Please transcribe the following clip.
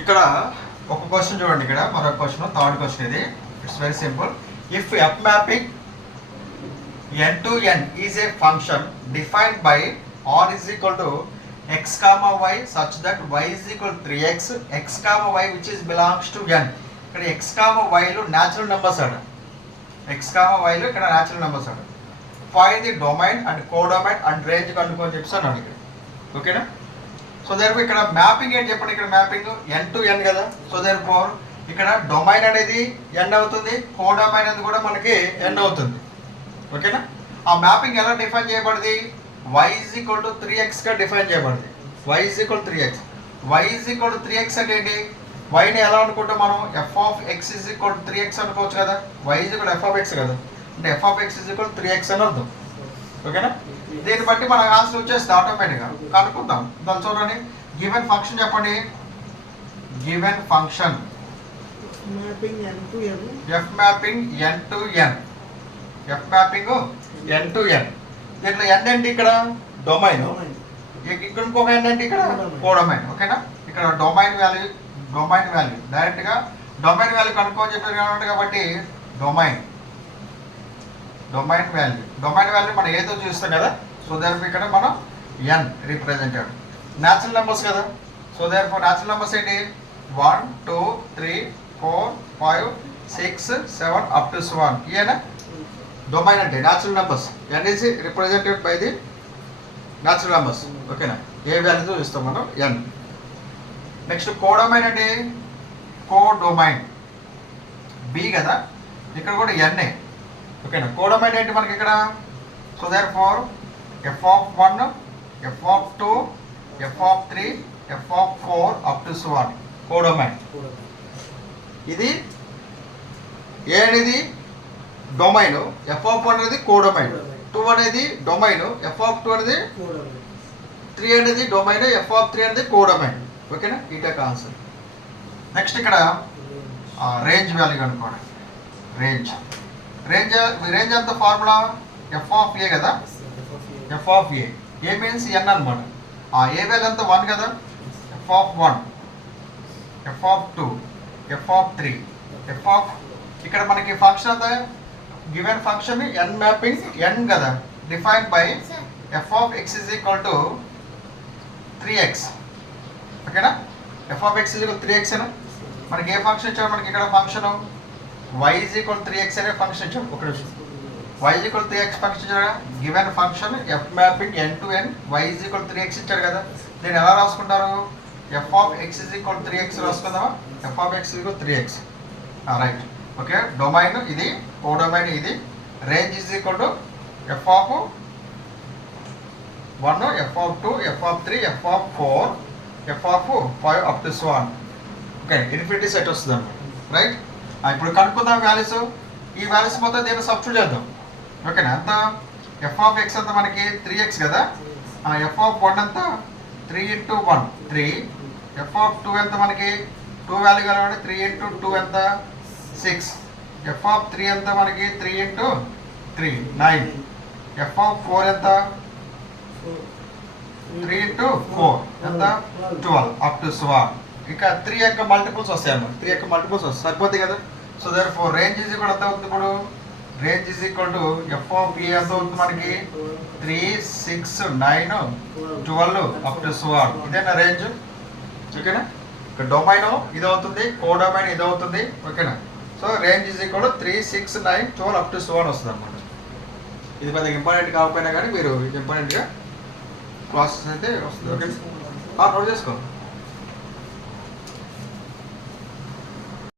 ఇక్కడ ఒక క్వశ్చన్ చూడండి, ఇక్కడ మరొక క్వశ్చన్, థర్డ్ క్వశ్చన్ ఇది. It's very simple. If F mapping n to n is a function defined by r is equal to x comma y such that y is equal to 3x x comma y which is belongs to n. ఇక్కడ x comma y లు natural numbers అట. x comma y లు ఇక్కడ natural numbers అట. Find the domain and codomain and range కనుక్కొని చెప్పాను ఇక్కడ. ఓకేనా? సో దేర్ ఇక్కడ మ్యాపింగ్ ఏంటి చెప్పండి. ఇక్కడ మ్యాపింగ్ n to n కదా. సో దేర్ ఫోర్ ఇక్కడ డొమైన్ అనేది n అవుతుంది, కోడొమైన్ అనేది కూడా మనకి n అవుతుంది. ఓకేనా? ఆ మ్యాపింగ్ ఎలా డిఫైన్ చేయబడింది? y is equal to 3x గా డిఫైన్ చేయబడింది. y is equal to 3x. y is equal to 3x అంటే ఏంటి? y ని ఎలా అనుకుంటాం మనం? f of x is equal to 3x అనుకోవచ్చు కదా. y is equal to f of x కదా. అంటే f of x is equal to 3x అని అర్థం. ఓకేనా? దీన్ని బట్టి మనకు ఆన్సర్ వచ్చేస్తే ఆటోమేటిక్గా కనుక్కుందాం. దాన్ని చూడండి. గివెన్ ఫంక్షన్ చెప్పండి. Given function f mapping n to n. f mapping n to n. దీంట్లో n అంటే ఇక్కడ డొమైన్, ఇక్కడ ఇంకొక n అంటే ఇక్కడ కోడొమైన్. ఓకేనా? ఇక్కడ డొమైన్ వాల్యూ డైరెక్ట్గా డొమైన్ వాల్యూ కనుక్కోని చెప్పారు కాబట్టి డొమైన్ వాల్యూ మనం ఏదో చూస్తాం కదా. సో దేర్ ఇక్కడ మనం n రిప్రజెంటెడ్. న్యాచురల్ నెంబర్స్ కదా. So therefore natural numbers ఏంటి? 1 2 3 4 5 6 7 అప్ టు 1. ఇయేనా డొమైన్ అంటే natural numbers. n is represented by the natural numbers. ఓకేనా? ఏ వాల్యూతో చూస్తాం మనం n. నెక్స్ట్ కోడొమైన్ అంటే కోడొమైన్ b కదా. ఇక్కడ కూడా n. ఓకేనా? కోడొమైన్ ఏంటి మనకి ఇక్కడ? So therefore f of 1 f of 2 f of 3 f of 4 up to 1 codomain. ఇది ఏ అనేది డొమైన్, ఎఫ్ ఆఫ్ 1 అనేది కోడొమైన్, 2 అనేది డొమైన్, ఎఫ్ ఆఫ్ 2 అనేది 3 అనేది డొమైన్, ఎఫ్ ఆఫ్ 3 అనేది కోడొమైన్. ఓకేనా? ETech answer. నెక్స్ట్ ఇక్కడ రేంజ్ వాల్యూ అనుకోండి. రేంజ్ అంత ఫార్ములా ఎఫ్ ఆఫ్ ఏ కదా. F of A means n అనమాట. ఏ వాల్యూ అంతా 1 కదా. F of 1 F of 2 F of 3 F of ఇక్కడ మనకి ఫంక్షన్ అంతా given function n mapping n కదా defined by f of x is equal to 3x. ఓకేనా? f of x is equal to 3x అనే మనకి ఏ function ఇచ్చాడు? మనకి ఇక్కడ function y is equal to 3x అనే ఫంక్షన్ ఇచ్చాడు. ఒక నిమిషం. y is equal to 3x function ఇచ్చాడు. Given function f mapping n to n y is equal to 3x ఇచ్చాడు కదా. దీన్ని ఎలా రాసుకుంటారు? f of x is equal to 3x రాసుకుందామా? f of x is equal to 3x. Right. Okay. Domain ఇది, codomain ఇది. Range is equal to F of 1 F of 2 F of 3 F of 4 F of 5 up to 1. Okay. Infinity set వస్తుంది అన్నమాట. Right. ఇప్పుడు కనుక్కుందాం values. ఈ values మొత్తం దీన్ని substitute చేద్దాం. ఓకేనా? అంత ఎఫ్ ఆఫ్ ఎక్స్ అంతా మనకి 3x కదా. ఎఫ్ ఆఫ్ 1 అంతా 3 × 1 3. ఎఫ్ ఆఫ్ 2 ఎంత మనకి 2 వాల్యూ కలవండి. 3 × 2 ఎంత 6. ఎఫ్ ఆఫ్ 3 ఎంత మనకి 3 × 3 9. ఎఫ్ ఆఫ్ 4 ఎంత 3 × 4 ఎంత 12 అప్ టు 1. ఇక 3 యొక్క మల్టిపుల్స్ వస్తాయి అన్నమాట. 3 యొక్క మల్టిపుల్స్ వస్తాయి, సరిపోతుంది కదా. So therefore range is equal ఎంత అవుతుంది ఇప్పుడు? Range is equal to F of a ఎంత అవుతుంది మనకి? 3 6 9 12 అప్ టు 1. ఇదేనా రేంజ్? ఓకేనా? ఇక డొమైన్ ఇది అవుతుంది, కోడొమైన్ ఇది అవుతుంది. ఓకేనా? So range is equal 3 6 9 12 up to 1 వస్తుంది అనమాట. ఇది పెద్దగా ఇంపార్టెంట్ కాకపోయినా కానీ మీరు ఇంపార్టెంట్గా ప్రాసెస్ అయితే వస్తుంది. ఓకే. నోట్ చేసుకో.